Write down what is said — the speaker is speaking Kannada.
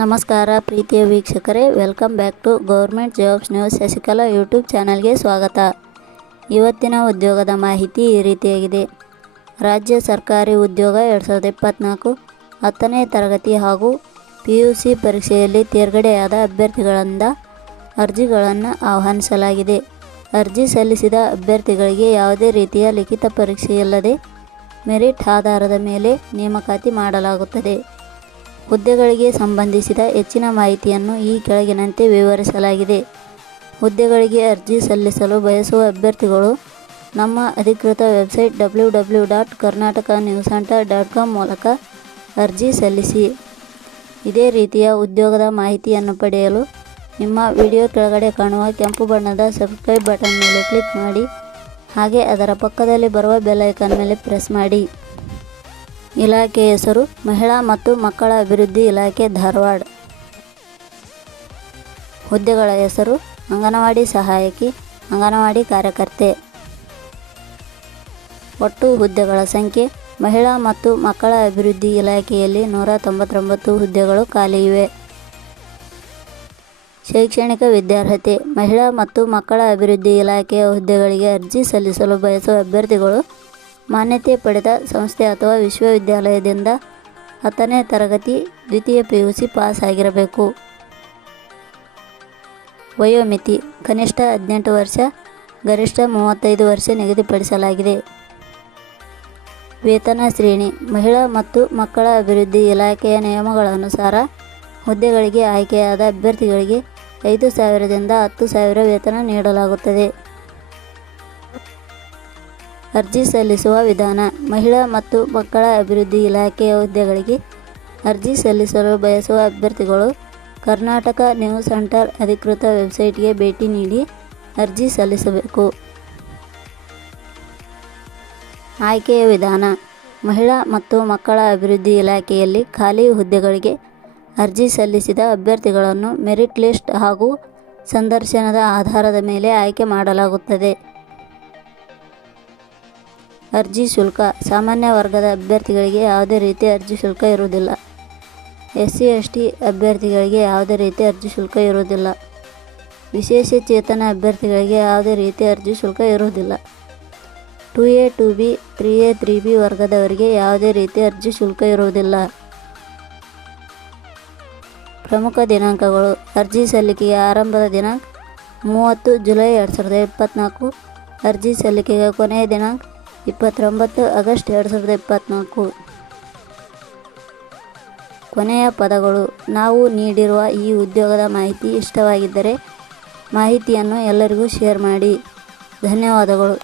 ನಮಸ್ಕಾರ ಪ್ರೀತಿಯ ವೀಕ್ಷಕರೇ, welcome back to government jobs news Shashikala YouTube ಚಾನಲ್ಗೆ ಸ್ವಾಗತ. ಇವತ್ತಿನ ಉದ್ಯೋಗದ ಮಾಹಿತಿ ಈ ರೀತಿಯಾಗಿದೆ. ರಾಜ್ಯ ಸರ್ಕಾರಿ ಉದ್ಯೋಗ 2024 10ನೇ ತರಗತಿ ಹಾಗೂ PUC ಪರೀಕ್ಷೆಯಲ್ಲಿ ತೇರ್ಗಡೆಯಾದ ಅಭ್ಯರ್ಥಿಗಳಿಂದ ಅರ್ಜಿಗಳನ್ನು ಆಹ್ವಾನಿಸಲಾಗಿದೆ. ಅರ್ಜಿ ಸಲ್ಲಿಸಿದ ಅಭ್ಯರ್ಥಿಗಳಿಗೆ ಯಾವುದೇ ರೀತಿಯ ಲಿಖಿತ ಪರೀಕ್ಷೆಯಿಲ್ಲದೆ ಮೆರಿಟ್ ಆಧಾರದ ಮೇಲೆ ನೇಮಕಾತಿ ಮಾಡಲಾಗುತ್ತದೆ. ಹುದ್ದೆಗಳಿಗೆ ಸಂಬಂಧಿಸಿದ ಹೆಚ್ಚಿನ ಮಾಹಿತಿಯನ್ನು ಈ ಕೆಳಗಿನಂತೆ ವಿವರಿಸಲಾಗಿದೆ. ಹುದ್ದೆಗಳಿಗೆ ಅರ್ಜಿ ಸಲ್ಲಿಸಲು ಬಯಸುವ ಅಭ್ಯರ್ಥಿಗಳು ನಮ್ಮ ಅಧಿಕೃತ ವೆಬ್ಸೈಟ್ www.karnatkanewscenter.com ಮೂಲಕ ಅರ್ಜಿ ಸಲ್ಲಿಸಿ. ಇದೇ ರೀತಿಯ ಉದ್ಯೋಗದ ಮಾಹಿತಿಯನ್ನು ಪಡೆಯಲು ನಿಮ್ಮ ವಿಡಿಯೋ ಕೆಳಗಡೆ ಕಾಣುವ ಕೆಂಪು ಬಣ್ಣದ ಸಬ್ಸ್ಕ್ರೈಬ್ ಬಟನ್ ಮೇಲೆ ಕ್ಲಿಕ್ ಮಾಡಿ, ಹಾಗೆ ಅದರ ಪಕ್ಕದಲ್ಲಿ ಬರುವ ಬೆಲ್ ಐಕಾನ್ ಮೇಲೆ ಪ್ರೆಸ್ ಮಾಡಿ. ಇಲಾಖೆ ಹೆಸರು ಮಹಿಳಾ ಮತ್ತು ಮಕ್ಕಳ ಅಭಿವೃದ್ಧಿ ಇಲಾಖೆ, ಧಾರವಾಡ. ಹುದ್ದೆಗಳ ಹೆಸರು ಅಂಗನವಾಡಿ ಸಹಾಯಕಿ, ಅಂಗನವಾಡಿ ಕಾರ್ಯಕರ್ತೆ. ಒಟ್ಟು ಹುದ್ದೆಗಳ ಸಂಖ್ಯೆ ಮಹಿಳಾ ಮತ್ತು ಮಕ್ಕಳ ಅಭಿವೃದ್ಧಿ ಇಲಾಖೆಯಲ್ಲಿ 199 ಹುದ್ದೆಗಳು ಖಾಲಿ ಇವೆ. ಶೈಕ್ಷಣಿಕ ವಿದ್ಯಾರ್ಹತೆ ಮಹಿಳಾ ಮತ್ತು ಮಕ್ಕಳ ಅಭಿವೃದ್ಧಿ ಇಲಾಖೆಯ ಹುದ್ದೆಗಳಿಗೆ ಅರ್ಜಿ ಸಲ್ಲಿಸಲು ಬಯಸುವ ಅಭ್ಯರ್ಥಿಗಳು ಮಾನ್ಯತೆ ಪಡೆದ ಸಂಸ್ಥೆ ಅಥವಾ ವಿಶ್ವವಿದ್ಯಾಲಯದಿಂದ 10ನೇ ತರಗತಿ ದ್ವಿತೀಯ PUC ಪಾಸ್ ಆಗಿರಬೇಕು. ವಯೋಮಿತಿ ಕನಿಷ್ಠ 18 ವರ್ಷ, ಗರಿಷ್ಠ 35 ವರ್ಷ ನಿಗದಿಪಡಿಸಲಾಗಿದೆ. ವೇತನ ಶ್ರೇಣಿ ಮಹಿಳಾ ಮತ್ತು ಮಕ್ಕಳ ಅಭಿವೃದ್ಧಿ ಇಲಾಖೆಯ ನಿಯಮಗಳ ಅನುಸಾರ ಹುದ್ದೆಗಳಿಗೆ ಆಯ್ಕೆಯಾದ ಅಭ್ಯರ್ಥಿಗಳಿಗೆ 5,000ದಿಂದ 10,000 ವೇತನ ನೀಡಲಾಗುತ್ತದೆ. ಅರ್ಜಿ ಸಲ್ಲಿಸುವ ವಿಧಾನ ಮಹಿಳಾ ಮತ್ತು ಮಕ್ಕಳ ಅಭಿವೃದ್ಧಿ ಇಲಾಖೆಯ ಹುದ್ದೆಗಳಿಗೆ ಅರ್ಜಿ ಸಲ್ಲಿಸಲು ಬಯಸುವ ಅಭ್ಯರ್ಥಿಗಳು ಕರ್ನಾಟಕ ನ್ಯೂಸ್ ಸೆಂಟರ್ ಅಧಿಕೃತ ವೆಬ್ಸೈಟ್ಗೆ ಭೇಟಿ ನೀಡಿ ಅರ್ಜಿ ಸಲ್ಲಿಸಬೇಕು. ಆಯ್ಕೆಯ ವಿಧಾನ ಮಹಿಳಾ ಮತ್ತು ಮಕ್ಕಳ ಅಭಿವೃದ್ಧಿ ಇಲಾಖೆಯಲ್ಲಿ ಖಾಲಿ ಹುದ್ದೆಗಳಿಗೆ ಅರ್ಜಿ ಸಲ್ಲಿಸಿದ ಅಭ್ಯರ್ಥಿಗಳನ್ನು ಮೆರಿಟ್ ಲಿಸ್ಟ್ ಹಾಗೂ ಸಂದರ್ಶನದ ಆಧಾರದ ಮೇಲೆ ಆಯ್ಕೆ ಮಾಡಲಾಗುತ್ತದೆ. ಅರ್ಜಿ ಶುಲ್ಕ ಸಾಮಾನ್ಯ ವರ್ಗದ ಅಭ್ಯರ್ಥಿಗಳಿಗೆ ಯಾವುದೇ ರೀತಿಯ ಅರ್ಜಿ ಶುಲ್ಕ ಇರುವುದಿಲ್ಲ. SC ST ಅಭ್ಯರ್ಥಿಗಳಿಗೆ ಯಾವುದೇ ರೀತಿಯ ಅರ್ಜಿ ಶುಲ್ಕ ಇರುವುದಿಲ್ಲ. ವಿಶೇಷ ಚೇತನ ಅಭ್ಯರ್ಥಿಗಳಿಗೆ ಯಾವುದೇ ರೀತಿಯ ಅರ್ಜಿ ಶುಲ್ಕ ಇರುವುದಿಲ್ಲ. 2A 2B 3A 3B ವರ್ಗದವರಿಗೆ ಯಾವುದೇ ರೀತಿಯ ಅರ್ಜಿ ಶುಲ್ಕ ಇರುವುದಿಲ್ಲ. ಪ್ರಮುಖ ದಿನಾಂಕಗಳು ಅರ್ಜಿ ಸಲ್ಲಿಕೆಗೆ ಆರಂಭದ ದಿನಾಂಕ 30 ಜುಲೈ 2024. ಅರ್ಜಿ ಸಲ್ಲಿಕೆಗೆ ಕೊನೆಯ ದಿನಾಂಕ 29 ಆಗಸ್ಟ್ 2024. ಕೊನೆಯ ಪದಗಳು ನಾವು ನೀಡಿರುವ ಈ ಉದ್ಯೋಗದ ಮಾಹಿತಿ ಇಷ್ಟವಾಗಿದ್ದರೆ ಮಾಹಿತಿಯನ್ನು ಎಲ್ಲರಿಗೂ ಶೇರ್ ಮಾಡಿ. ಧನ್ಯವಾದಗಳು.